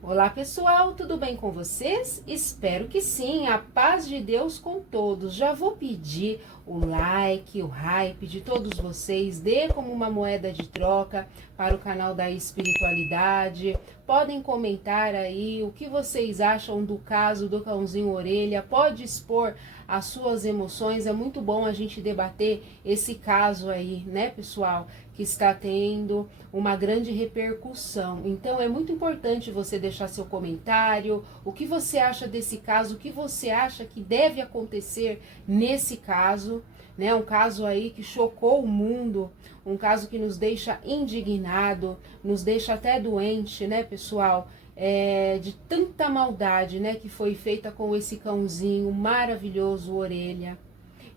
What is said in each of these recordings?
Olá pessoal, tudo bem com vocês? Espero que sim, a paz de Deus com todos. Já vou pedir o like, o hype de todos vocês, dê como uma moeda de troca para o canal da espiritualidade. Podem comentar aí o que vocês acham do caso do cãozinho orelha, pode expor as suas emoções, é muito bom a gente debater esse caso aí, né pessoal, que está tendo uma grande repercussão. Então é muito importante você deixar seu comentário, o que você acha desse caso, o que você acha que deve acontecer nesse caso, né? Um caso aí que chocou o mundo, um caso que nos deixa indignado, nos deixa até doente, né, pessoal? De tanta maldade, né, que foi feita com esse cãozinho maravilhoso, Orelha.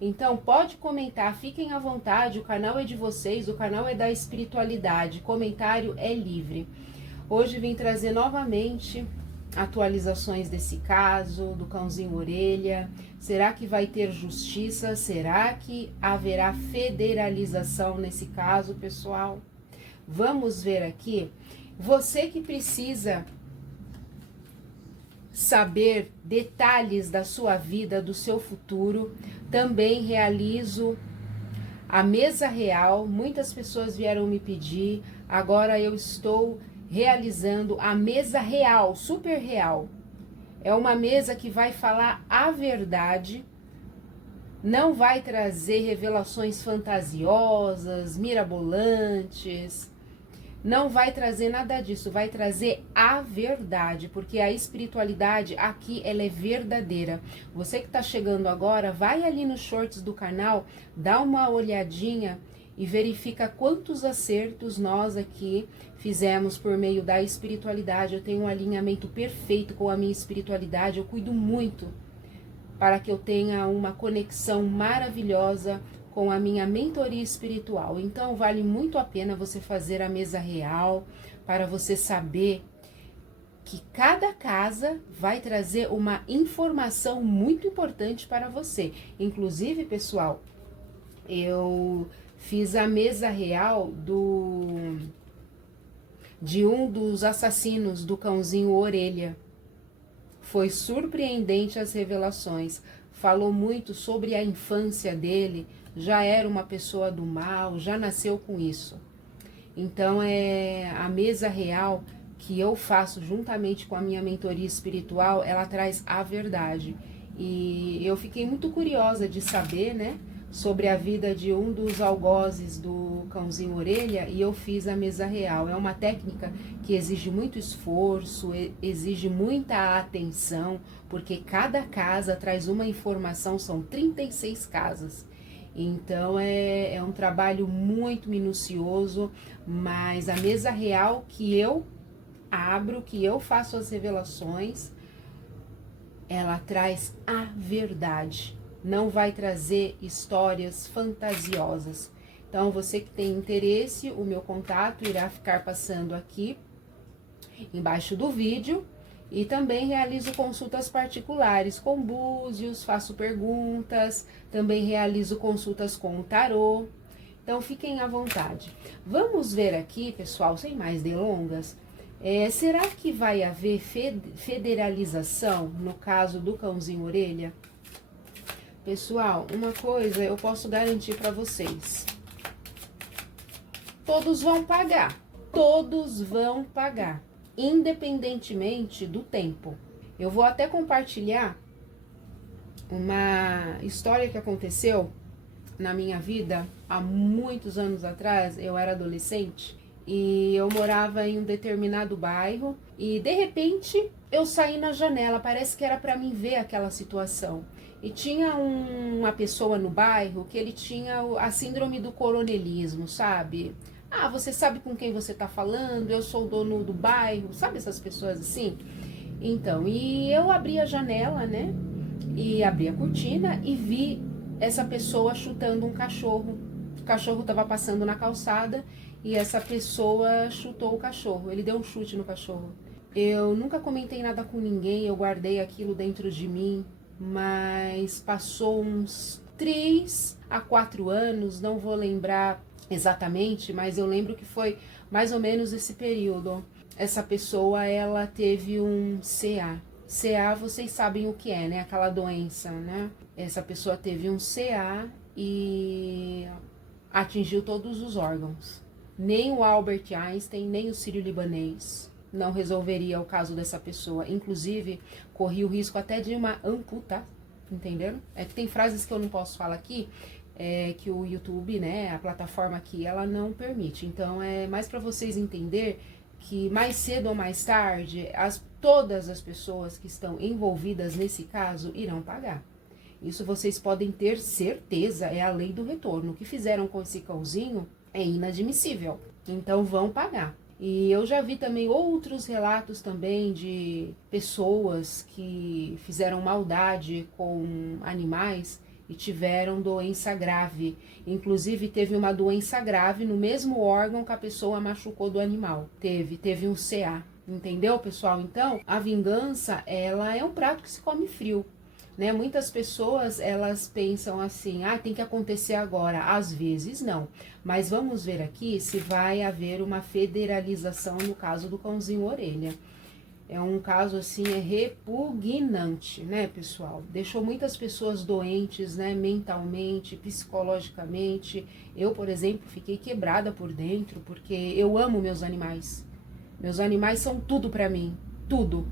Então pode comentar, fiquem à vontade, o canal é de vocês, o canal é da espiritualidade, comentário é livre. Hoje vim trazer novamente atualizações desse caso, do cãozinho Orelha. Será que vai ter justiça? Será que haverá federalização nesse caso, pessoal? Vamos ver aqui. Você que precisa saber detalhes da sua vida, do seu futuro, também realizo a mesa real. Muitas pessoas vieram me pedir, agora eu estou realizando a mesa real, super real. É uma mesa que vai falar a verdade, não vai trazer revelações fantasiosas, mirabolantes, não vai trazer nada disso, vai trazer a verdade, porque a espiritualidade aqui ela é verdadeira. Você que está chegando agora, vai ali nos shorts do canal, dá uma olhadinha e verifica quantos acertos nós aqui fizemos por meio da espiritualidade. Eu tenho um alinhamento perfeito com a minha espiritualidade, eu cuido muito para que eu tenha uma conexão maravilhosa com a minha mentoria espiritual. Então vale muito a pena você fazer a mesa real, para você saber que cada casa vai trazer uma informação muito importante para você. Inclusive, pessoal, eu fiz a mesa real de um dos assassinos do cãozinho Orelha. Foi surpreendente as revelações. Falou muito sobre a infância dele, já era uma pessoa do mal, já nasceu com isso. Então é a mesa real que eu faço juntamente com a minha mentoria espiritual, ela traz a verdade. E eu fiquei muito curiosa de saber, né, sobre a vida de um dos algozes do cãozinho Orelha, e eu fiz a mesa real. É uma técnica que exige muito esforço, exige muita atenção, porque cada casa traz uma informação, são 36 casas. Então é um trabalho muito minucioso, mas a mesa real que eu abro, que eu faço as revelações, ela traz a verdade, não vai trazer histórias fantasiosas. Então você que tem interesse, o meu contato irá ficar passando aqui embaixo do vídeo. E também realizo consultas particulares com búzios, faço perguntas, também realizo consultas com o tarô. Então fiquem à vontade. Vamos ver aqui, pessoal, sem mais delongas, será que vai haver federalização no caso do cãozinho Orelha? Pessoal, uma coisa eu posso garantir para vocês. Todos vão pagar. Todos vão pagar, independentemente do tempo. Eu vou até compartilhar uma história que aconteceu na minha vida há muitos anos atrás. Eu era adolescente e eu morava em um determinado bairro e de repente eu saí na janela, parece que era para mim ver aquela situação. E tinha uma pessoa no bairro que ele tinha a síndrome do coronelismo, sabe? Ah, você sabe com quem você tá falando, eu sou o dono do bairro, sabe essas pessoas assim? Então, e eu abri a janela, né? E abri a cortina e vi essa pessoa chutando um cachorro. O cachorro tava passando na calçada e essa pessoa chutou o cachorro, ele deu um chute no cachorro. Eu nunca comentei nada com ninguém, eu guardei aquilo dentro de mim, mas passou uns 3 a 4 anos, não vou lembrar exatamente, mas eu lembro que foi mais ou menos esse período. essa pessoa, ela teve um CA. CA, vocês sabem o que é, né? Aquela doença, né? Essa pessoa teve um CA e atingiu todos os órgãos. Nem o Albert Einstein, nem o sírio-libanês não resolveria o caso dessa pessoa. Inclusive, corria o risco até de uma amputação, entenderam? É que tem frases que eu não posso falar aqui, que o YouTube, né, a plataforma aqui, ela não permite. Então, é mais para vocês entenderem que mais cedo ou mais tarde, todas as pessoas que estão envolvidas nesse caso irão pagar. Isso vocês podem ter certeza, é a lei do retorno. O que fizeram com esse cãozinho é inadmissível. Então vão pagar. E eu já vi também outros relatos também de pessoas que fizeram maldade com animais e tiveram doença grave. Inclusive teve uma doença grave no mesmo órgão que a pessoa machucou do animal. Teve um CA. Entendeu, pessoal? Então, a vingança, ela é um prato que se come frio. Né? Muitas pessoas, elas pensam assim, tem que acontecer agora. Às vezes não, mas vamos ver aqui se vai haver uma federalização no caso do cãozinho orelha. É um caso assim, repugnante, né, pessoal? Deixou muitas pessoas doentes, né, mentalmente, psicologicamente. Eu, por exemplo, fiquei quebrada por dentro, porque eu amo meus animais. Meus animais são tudo pra mim, tudo.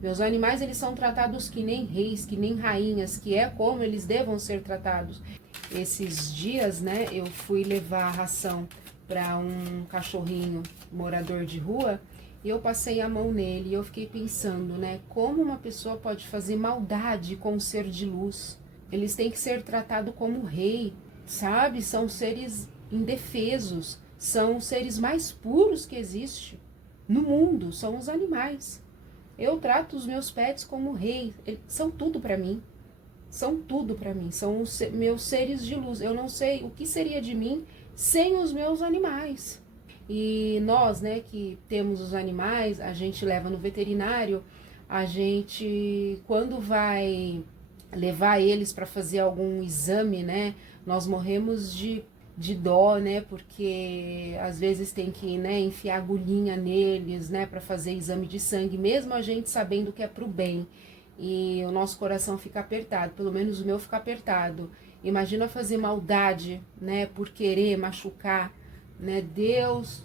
Meus animais, eles são tratados que nem reis, que nem rainhas, que é como eles devam ser tratados. Esses dias, né, eu fui levar ração para um cachorrinho morador de rua e eu passei a mão nele e eu fiquei pensando, né, como uma pessoa pode fazer maldade com um ser de luz? Eles têm que ser tratados como rei, sabe? São seres indefesos, são os seres mais puros que existe no mundo, são os animais. Eu trato os meus pets como rei, eles são tudo para mim, são tudo para mim, são os meus seres de luz. Eu não sei o que seria de mim sem os meus animais. E nós, né, que temos os animais, a gente leva no veterinário, a gente, quando vai levar eles para fazer algum exame, né, nós morremos de dó, né, porque às vezes tem que, né, enfiar agulhinha neles, né, para fazer exame de sangue, mesmo a gente sabendo que é pro bem, e o nosso coração fica apertado, pelo menos o meu fica apertado. Imagina fazer maldade, né, por querer machucar, né, Deus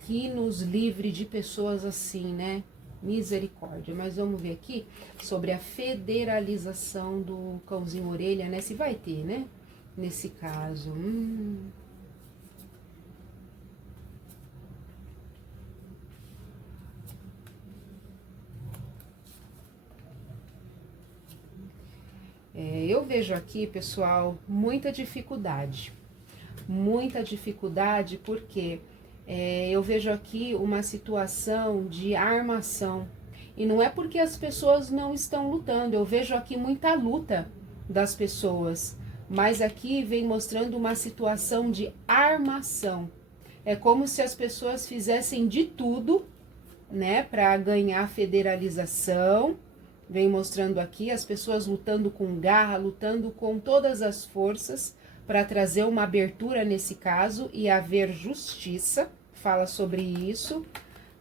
que nos livre de pessoas assim, né, misericórdia. Mas vamos ver aqui sobre a federalização do cãozinho orelha, né, se vai ter, né, nesse caso. Eu vejo aqui, pessoal, muita dificuldade porque eu vejo aqui uma situação de armação, e não é porque as pessoas não estão lutando, eu vejo aqui muita luta das pessoas, mas aqui vem mostrando uma situação de armação. É como se as pessoas fizessem de tudo, né, para ganhar federalização. Vem mostrando aqui as pessoas lutando com garra, lutando com todas as forças para trazer uma abertura nesse caso e haver justiça. Fala sobre isso,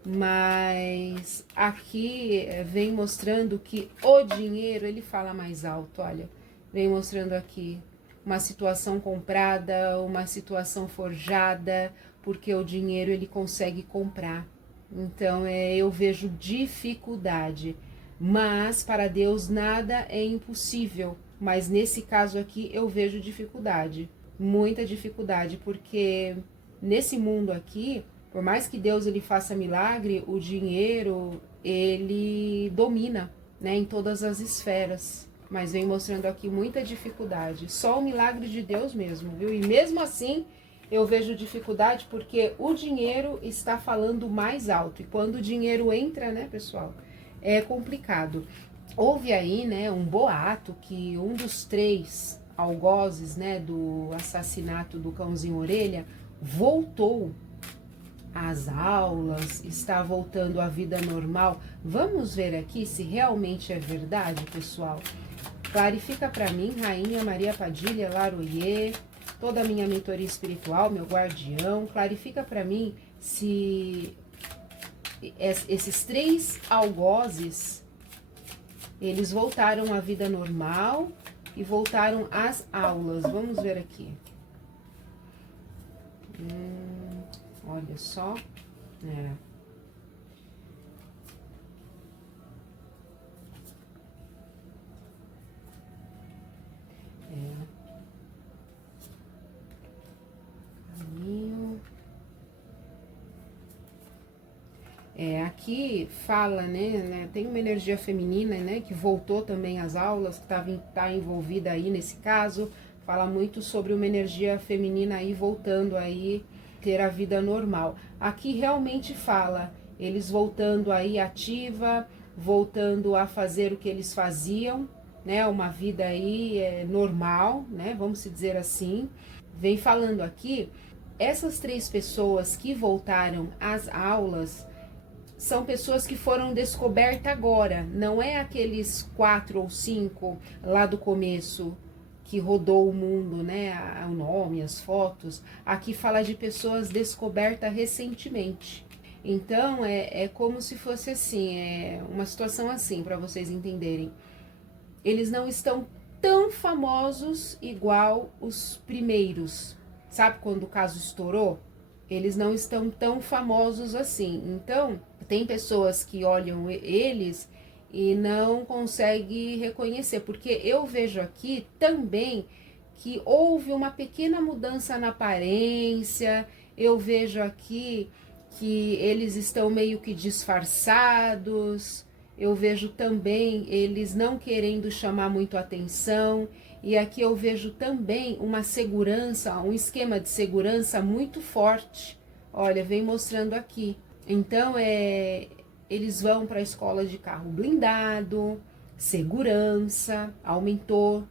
mas aqui vem mostrando que o dinheiro, ele fala mais alto, olha. Vem mostrando aqui uma situação comprada, uma situação forjada, porque o dinheiro ele consegue comprar. Então, eu vejo dificuldade, mas para Deus nada é impossível. Mas nesse caso aqui eu vejo dificuldade, muita dificuldade, porque nesse mundo aqui, por mais que Deus ele faça milagre, o dinheiro ele domina, né, em todas as esferas. Mas vem mostrando aqui muita dificuldade. Só o milagre de Deus mesmo, viu? E mesmo assim, eu vejo dificuldade porque o dinheiro está falando mais alto. E quando o dinheiro entra, né, pessoal, é complicado. Houve aí, né, um boato que um dos 3 algozes, né, do assassinato do cãozinho orelha voltou às aulas, está voltando à vida normal. Vamos ver aqui se realmente é verdade, pessoal. Clarifica para mim, Rainha Maria Padilha Laroyer, toda a minha mentoria espiritual, meu guardião, clarifica para mim se esses 3 algozes, eles voltaram à vida normal e voltaram às aulas. Vamos ver aqui. Olha só. É. Aqui fala, né, tem uma energia feminina, né, que voltou também às aulas, que tá envolvida aí nesse caso, fala muito sobre uma energia feminina aí voltando aí ter a vida normal. Aqui realmente fala, eles voltando aí ativa, voltando a fazer o que eles faziam, né, uma vida aí normal, né, vamos dizer assim. Vem falando aqui, essas 3 pessoas que voltaram às aulas são pessoas que foram descobertas agora, não é aqueles 4 ou 5 lá do começo que rodou o mundo, né? O nome, as fotos. Aqui fala de pessoas descobertas recentemente. Então é como se fosse assim, uma situação assim, para vocês entenderem. Eles não estão tão famosos igual os primeiros. Sabe quando o caso estourou? Eles não estão tão famosos assim. Então, tem pessoas que olham eles e não conseguem reconhecer, porque eu vejo aqui também que houve uma pequena mudança na aparência. Eu vejo aqui que eles estão meio que disfarçados. Eu vejo também eles não querendo chamar muito atenção. E aqui eu vejo também uma segurança, um esquema de segurança muito forte. Olha, vem mostrando aqui. Então, eles vão para a escola de carro blindado, segurança, aumentou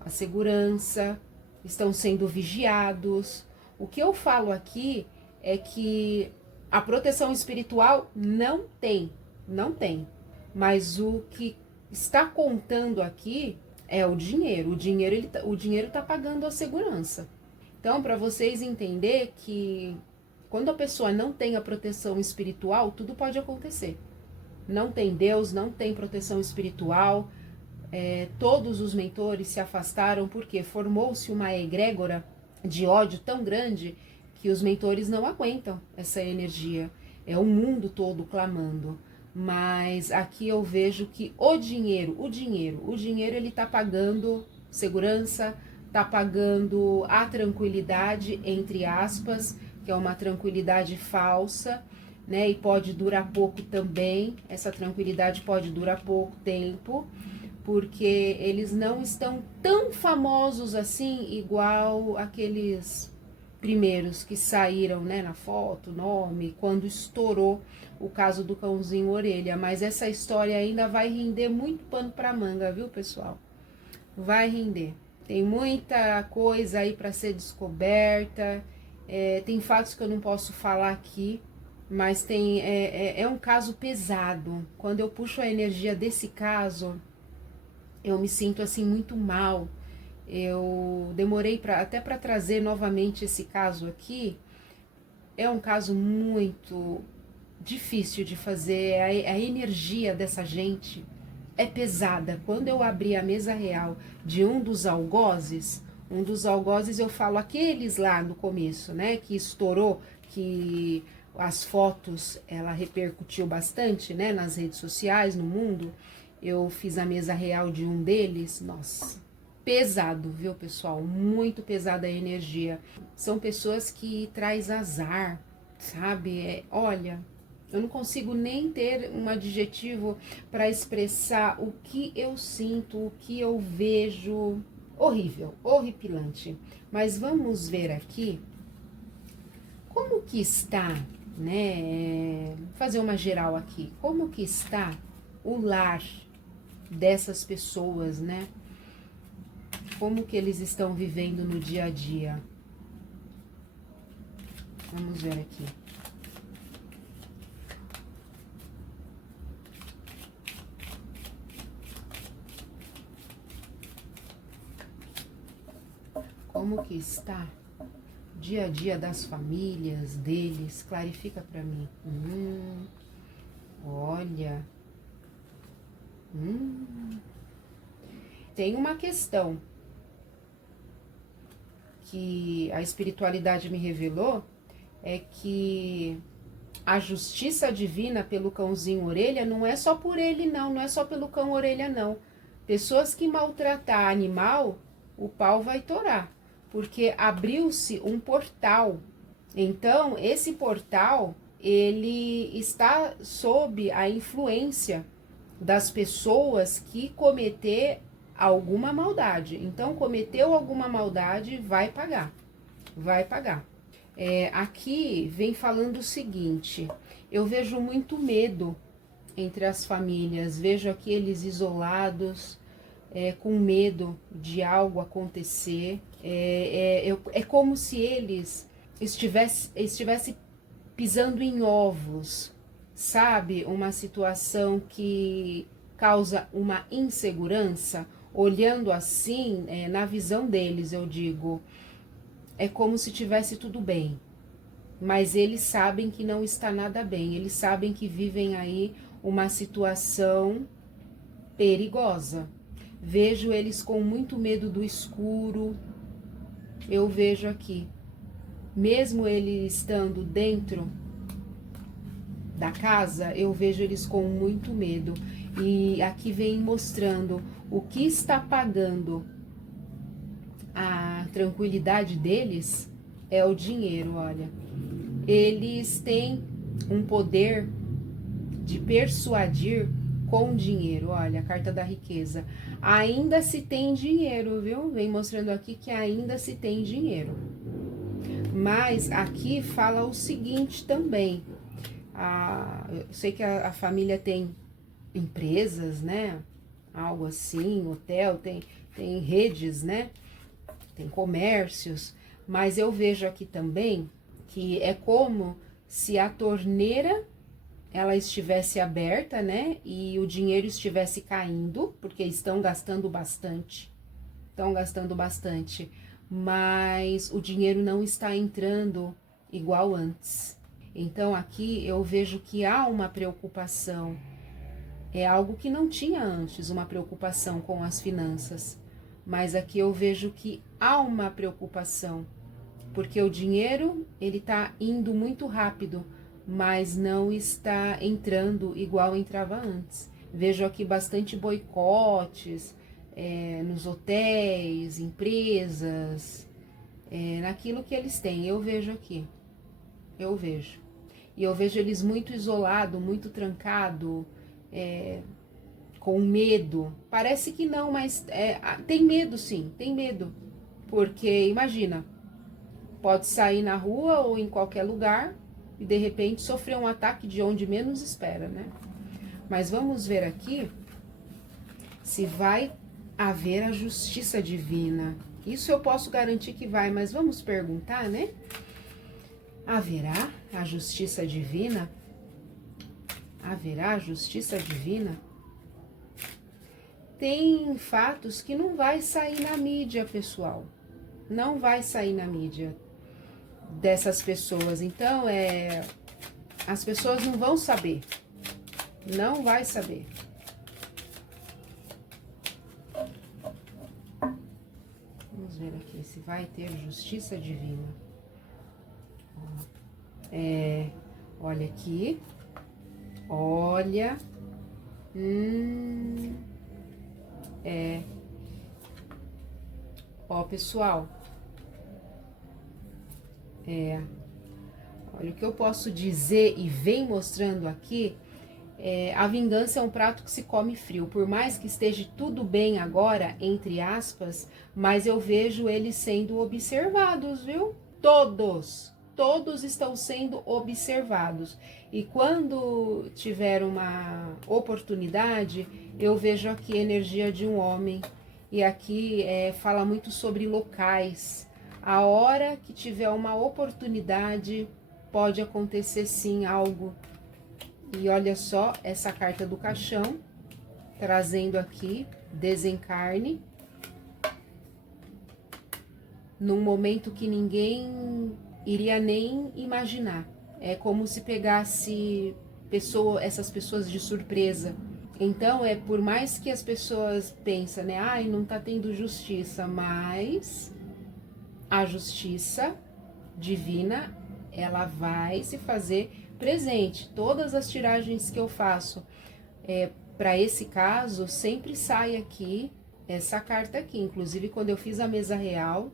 a segurança, estão sendo vigiados. O que eu falo aqui é que a proteção espiritual não tem. Mas o que está contando aqui é o dinheiro. O dinheiro tá pagando a segurança. Então, para vocês entender que quando a pessoa não tem a proteção espiritual, tudo pode acontecer. Não tem Deus, não tem proteção espiritual. Todos os mentores se afastaram porque formou-se uma egrégora de ódio tão grande que os mentores não aguentam essa energia. É o mundo todo clamando. Mas aqui eu vejo que o dinheiro ele tá pagando segurança, tá pagando a tranquilidade, entre aspas, que é uma tranquilidade falsa, né? E pode durar pouco também, essa tranquilidade pode durar pouco tempo, porque eles não estão tão famosos assim, igual aqueles primeiros que saíram, né, na foto, nome, quando estourou o caso do cãozinho orelha. Mas essa história ainda vai render muito pano para manga, viu, pessoal? Vai render. Tem muita coisa aí para ser descoberta. Tem fatos que eu não posso falar aqui, mas é um caso pesado. Quando eu puxo a energia desse caso, eu me sinto assim muito mal. Eu demorei até para trazer novamente esse caso aqui. É um caso muito difícil de fazer. A energia dessa gente é pesada. Quando eu abri a mesa real de um dos algozes eu falo aqueles lá no começo, né, que estourou, que as fotos ela repercutiu bastante, né, nas redes sociais, no mundo. Eu fiz a mesa real de um deles, nossa, pesado, viu, pessoal? Muito pesada a energia. São pessoas que traz azar, sabe? Olha, eu não consigo nem ter um adjetivo para expressar o que eu sinto, o que eu vejo. Horrível, horripilante. Mas vamos ver aqui como que está, né? Fazer uma geral aqui. Como que está o lar dessas pessoas, né? Como que eles estão vivendo no dia a dia? Vamos ver aqui. Como que está o dia a dia das famílias deles? Clarifica para mim. Olha. Tem uma questão que a espiritualidade me revelou, é que a justiça divina pelo cãozinho orelha não é só por ele não, não é só pelo cão orelha não. Pessoas que maltratar animal, o pau vai torar, porque abriu-se um portal. Então, esse portal, ele está sob a influência das pessoas que cometer alguma maldade. Então, cometeu alguma maldade, vai pagar. Vai pagar. Aqui vem falando o seguinte: eu vejo muito medo entre as famílias, vejo aqueles isolados, com medo de algo acontecer. É como se eles estivessem pisando em ovos, sabe? Uma situação que causa uma insegurança. Olhando assim, na visão deles, eu digo, é como se tivesse tudo bem, mas eles sabem que não está nada bem, eles sabem que vivem aí uma situação perigosa. Vejo eles com muito medo do escuro, eu vejo aqui, mesmo ele estando dentro da casa, eu vejo eles com muito medo. E aqui vem mostrando o que está pagando a tranquilidade deles é o dinheiro, olha. Eles têm um poder de persuadir com dinheiro, olha, a carta da riqueza. Ainda se tem dinheiro, viu? Vem mostrando aqui que ainda se tem dinheiro. Mas aqui fala o seguinte também. Eu sei que a família tem empresas, né? Algo assim, hotel, tem redes, né? Tem comércios, mas eu vejo aqui também que é como se a torneira ela estivesse aberta, né? E o dinheiro estivesse caindo, porque estão gastando bastante. Estão gastando bastante, mas o dinheiro não está entrando igual antes. Então aqui eu vejo que há uma preocupação. É algo que não tinha antes, uma preocupação com as finanças. Mas aqui eu vejo que há uma preocupação, porque o dinheiro ele está indo muito rápido, mas não está entrando igual entrava antes. Vejo aqui bastante boicotes nos hotéis, empresas, naquilo que eles têm. Eu vejo aqui, eu vejo. E eu vejo eles muito isolados, muito trancados, com medo. Parece que não, mas tem medo sim, tem medo. Porque imagina, pode sair na rua ou em qualquer lugar e de repente sofrer um ataque de onde menos espera, né? Mas vamos ver aqui se vai haver a justiça divina. Isso eu posso garantir que vai, mas vamos perguntar, né? Haverá a justiça divina? Haverá a justiça divina? Tem fatos que não vai sair na mídia, pessoal. Não vai sair na mídia dessas pessoas. Então, as pessoas não vão saber. Não vai saber. Vamos ver aqui se vai ter justiça divina. Olha aqui. Olha. Ó, pessoal. Olha, o que eu posso dizer e vem mostrando aqui, a vingança é um prato que se come frio. Por mais que esteja tudo bem agora, entre aspas, mas eu vejo eles sendo observados, viu? Todos estão sendo observados. E quando tiver uma oportunidade, eu vejo aqui a energia de um homem. E aqui fala muito sobre locais. A hora que tiver uma oportunidade, pode acontecer sim algo. E olha só essa carta do caixão, trazendo aqui desencarne. Num momento que ninguém iria nem imaginar. É como se pegasse essas pessoas de surpresa. Então, por mais que as pessoas pensem, né, ai, não tá tendo justiça, mas a justiça divina, ela vai se fazer presente. Todas as tiragens que eu faço para esse caso, sempre sai aqui essa carta aqui. Inclusive, quando eu fiz a mesa real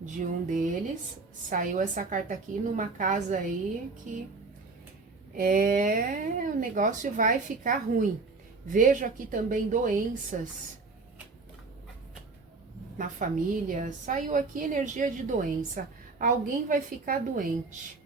de um deles, saiu essa carta aqui numa casa aí que o negócio vai ficar ruim. Vejo aqui também doenças na família. Saiu aqui energia de doença. Alguém vai ficar doente.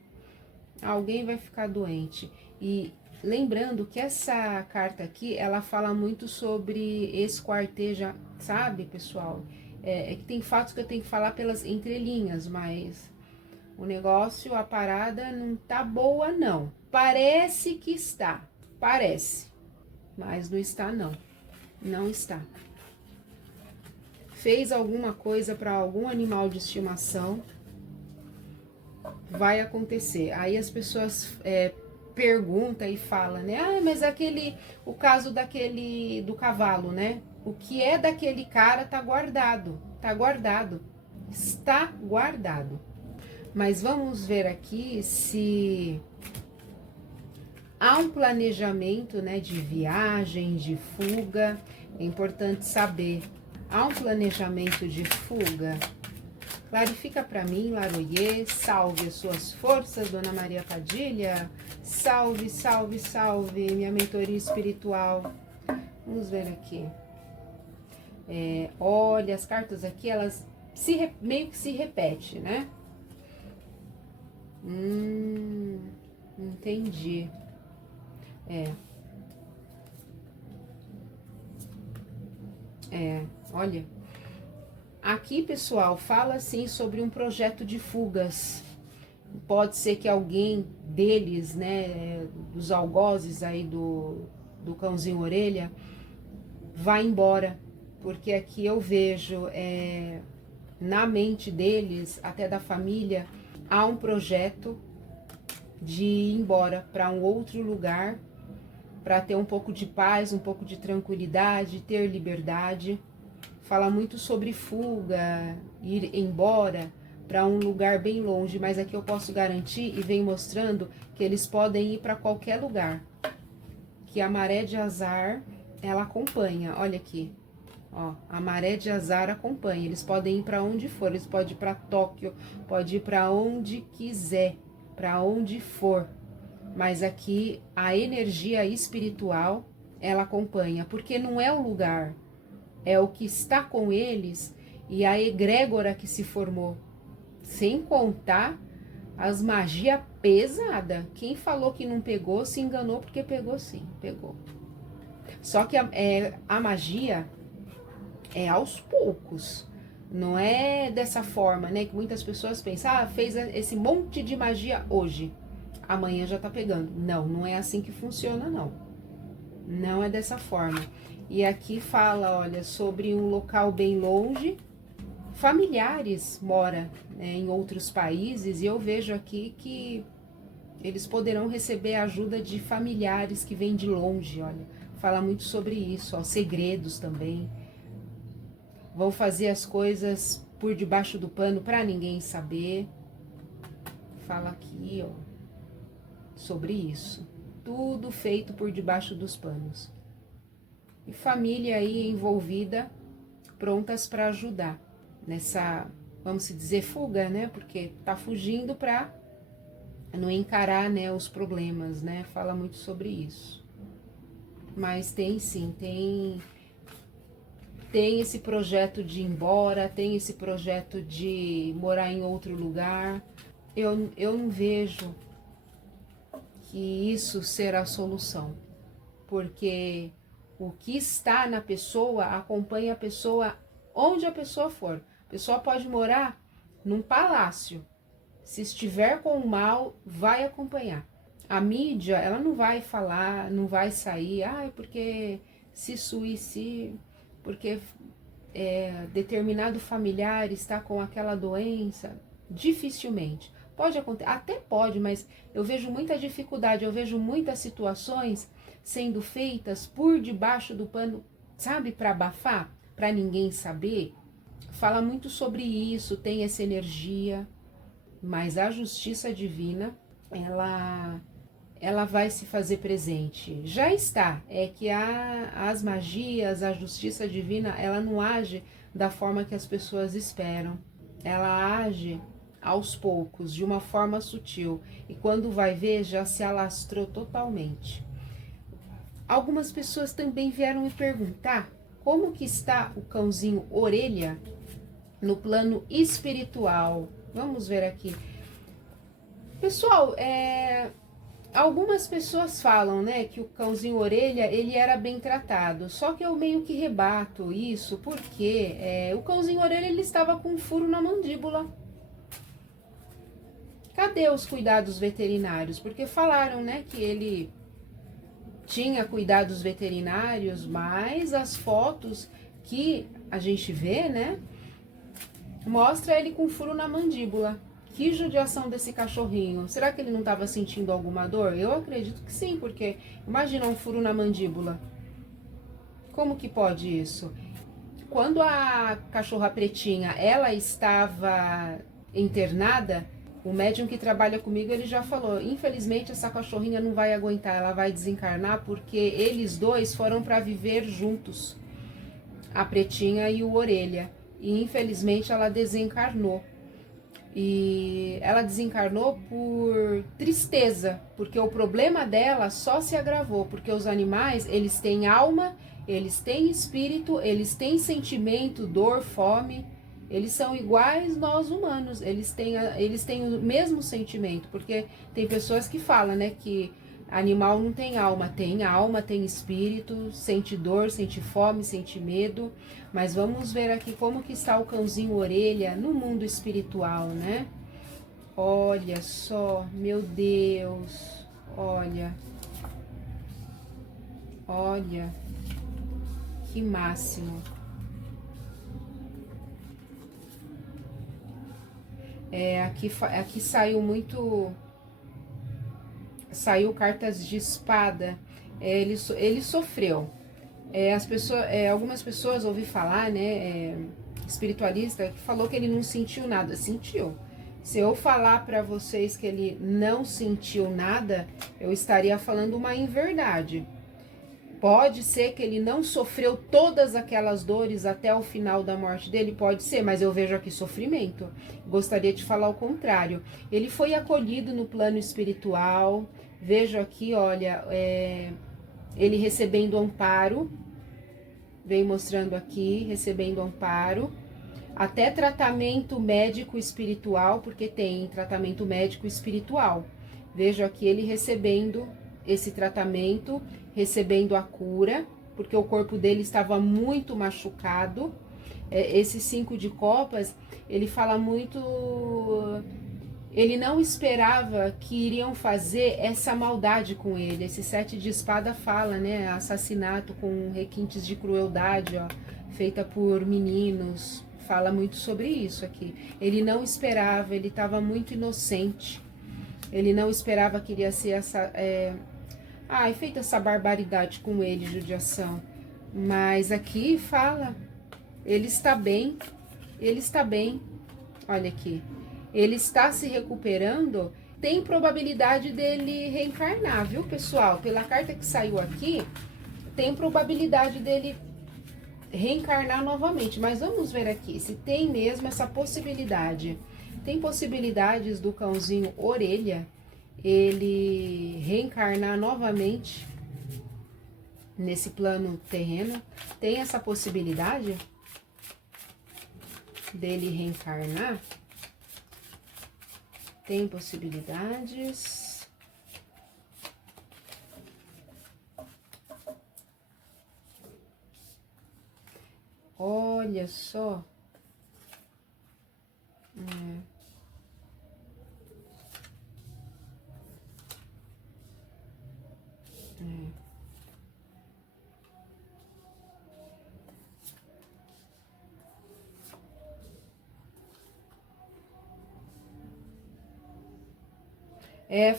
Alguém vai ficar doente. E lembrando que essa carta aqui, ela fala muito sobre esquarteja, sabe, pessoal? É que tem fatos que eu tenho que falar pelas entrelinhas, mas o negócio, a parada não tá boa, não. Parece que está, parece, mas não está, não. Não está. Fez alguma coisa para algum animal de estimação, vai acontecer. Aí as pessoas perguntam e falam, né? Ah, mas o caso do cavalo, né? O que é daquele cara tá guardado, está guardado. Mas vamos ver aqui se há um planejamento, né, de viagem, de fuga. É importante saber, há um planejamento de fuga? Clarifica para mim, Laroyer. Salve as suas forças, Dona Maria Padilha. Salve, salve, salve, minha mentoria espiritual. Vamos ver aqui. Olha, as cartas aqui, elas meio que se repetem, né? Entendi. Olha. Aqui, pessoal, fala assim sobre um projeto de fugas. Pode ser que alguém deles, né, dos algozes aí do cãozinho orelha, vá embora. Porque aqui eu vejo, na mente deles, até da família, há um projeto de ir embora para um outro lugar, para ter um pouco de paz, um pouco de tranquilidade, ter liberdade. Fala muito sobre fuga, ir embora para um lugar bem longe, mas aqui eu posso garantir e vem mostrando que eles podem ir para qualquer lugar. Que a maré de azar, ela acompanha, olha aqui. Ó, a maré de azar acompanha, eles podem ir para onde for, eles podem ir para Tóquio, pode ir para onde quiser, para onde for. Mas aqui a energia espiritual, ela acompanha, porque não é o lugar, é o que está com eles e a egrégora que se formou. Sem contar as magias pesadas. Quem falou que não pegou, se enganou, porque pegou sim, pegou. Só que a magia é aos poucos. Não é dessa forma, né? Que muitas pessoas pensam, fez esse monte de magia hoje, amanhã já tá pegando. Não, não é assim que funciona, não. Não é dessa forma. E aqui fala, olha, sobre um local bem longe. Familiares moram, né, em outros países, e eu vejo aqui que eles poderão receber a ajuda de familiares que vêm de longe, olha. Fala muito sobre isso, ó, segredos também. Vão fazer as coisas por debaixo do pano para ninguém saber. Fala aqui, ó, sobre isso. Tudo feito por debaixo dos panos. E família aí envolvida, prontas para ajudar nessa, vamos dizer, fuga, né? Porque tá fugindo para não encarar, né, os problemas, né? Fala muito sobre isso. Mas tem sim, tem esse projeto de ir embora, tem esse projeto de morar em outro lugar. Eu não vejo que isso será a solução, porque o que está na pessoa acompanha a pessoa onde a pessoa for. A pessoa pode morar num palácio, se estiver com o mal, vai acompanhar. A mídia, ela não vai falar, não vai sair, porque se suicida, porque determinado familiar está com aquela doença. Dificilmente. Pode acontecer, até pode, mas eu vejo muita dificuldade, eu vejo muitas situações sendo feitas por debaixo do pano, sabe, para abafar, para ninguém saber. Fala muito sobre isso, tem essa energia, mas a justiça divina, ela vai se fazer presente. Já está, é que as magias, a justiça divina, ela não age da forma que as pessoas esperam. Ela age aos poucos, de uma forma sutil, e quando vai ver, já se alastrou totalmente. Algumas pessoas também vieram me perguntar como que está o cãozinho Orelha no plano espiritual. Vamos ver aqui. Pessoal, algumas pessoas falam, né, que o cãozinho Orelha, ele era bem tratado, só que eu meio que rebato isso, porque o cãozinho Orelha, ele estava com um furo na mandíbula. Cadê os cuidados veterinários? Porque falaram, né, que ele tinha cuidados veterinários, mas as fotos que a gente vê, né, mostra ele com furo na mandíbula. Que judiação desse cachorrinho. Será que ele não estava sentindo alguma dor? Eu acredito que sim, porque imagina um furo na mandíbula. Como que pode isso? Quando a cachorra pretinha, ela estava internada, o médium que trabalha comigo, ele já falou, infelizmente essa cachorrinha não vai aguentar, ela vai desencarnar, porque eles dois foram para viver juntos, a pretinha e o Orelha, e infelizmente ela desencarnou. E ela desencarnou por tristeza, porque o problema dela só se agravou, porque os animais, eles têm alma, eles têm espírito, eles têm sentimento, dor, fome, eles são iguais nós humanos, eles têm o mesmo sentimento, porque tem pessoas que falam, né, que animal não tem alma, tem espírito, sente dor, sente fome, sente medo. Mas vamos ver aqui como que está o cãozinho Orelha no mundo espiritual, né? Olha só, meu Deus, olha, olha, que máximo. Aqui saiu muito, saiu cartas de espada. Ele sofreu. Algumas pessoas ouvi falar, né, espiritualista, que falou que ele não sentiu nada. Sentiu. Se eu falar para vocês que ele não sentiu nada, eu estaria falando uma inverdade. Pode ser que ele não sofreu todas aquelas dores até o final da morte dele, pode ser, mas eu vejo aqui sofrimento. Gostaria de falar o contrário. Ele foi acolhido no plano espiritual. Vejo aqui, olha, ele recebendo amparo, vem mostrando aqui, recebendo amparo, até tratamento médico espiritual, porque tem tratamento médico espiritual. Vejo aqui ele recebendo esse tratamento, recebendo a cura, porque o corpo dele estava muito machucado. Esse 5 de copas, ele fala muito. Ele não esperava que iriam fazer essa maldade com ele. Esse 7 de espada fala, né? Assassinato com requintes de crueldade, ó, feita por meninos. Fala muito sobre isso aqui. Ele não esperava, ele estava muito inocente. Ele não esperava que iria ser feita essa barbaridade com ele, judiação. Mas aqui fala, ele está bem, ele está bem. Olha aqui. Ele está se recuperando, tem probabilidade dele reencarnar, viu, pessoal? Pela carta que saiu aqui, tem probabilidade dele reencarnar novamente. Mas vamos ver aqui se tem mesmo essa possibilidade. Tem possibilidades do cãozinho Orelha ele reencarnar novamente nesse plano terreno? Tem essa possibilidade dele reencarnar? Tem possibilidades. Olha só.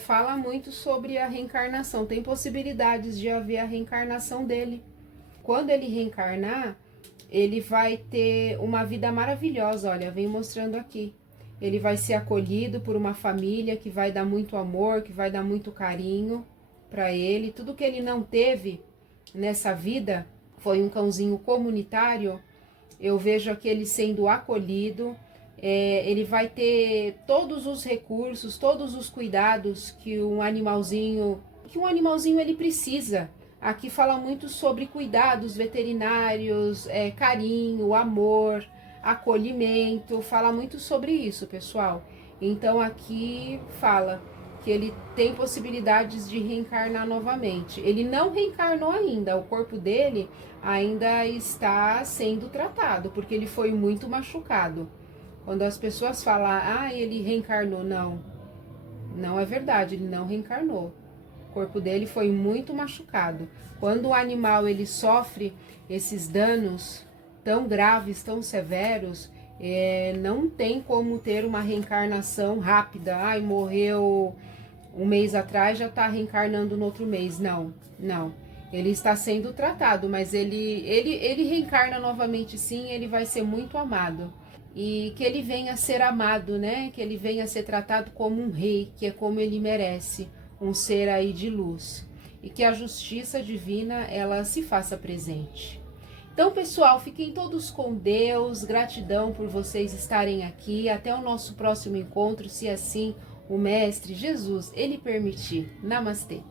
Fala muito sobre a reencarnação. Tem possibilidades de haver a reencarnação dele. Quando ele reencarnar, ele vai ter uma vida maravilhosa. Olha, vem mostrando aqui. Ele vai ser acolhido por uma família que vai dar muito amor, que vai dar muito carinho para ele. Tudo que ele não teve nessa vida foi um cãozinho comunitário. Eu vejo aqui ele sendo acolhido. Ele vai ter todos os recursos, todos os cuidados que um animalzinho ele precisa. Aqui fala muito sobre cuidados veterinários, carinho, amor, acolhimento, fala muito sobre isso, pessoal. Então aqui fala que ele tem possibilidades de reencarnar novamente. Ele não reencarnou ainda, o corpo dele ainda está sendo tratado, porque ele foi muito machucado. Quando as pessoas falam, ele reencarnou, não é verdade, ele não reencarnou. O corpo dele foi muito machucado. Quando o animal ele sofre esses danos tão graves, tão severos, não tem como ter uma reencarnação rápida. Morreu um mês atrás, já está reencarnando no outro mês. Não. Ele está sendo tratado, mas ele reencarna novamente sim, ele vai ser muito amado. E que ele venha a ser amado, né? Que ele venha a ser tratado como um rei, que é como ele merece, um ser aí de luz. E que a justiça divina, ela se faça presente. Então, pessoal, fiquem todos com Deus. Gratidão por vocês estarem aqui. Até o nosso próximo encontro, se assim o Mestre Jesus, ele permitir. Namastê.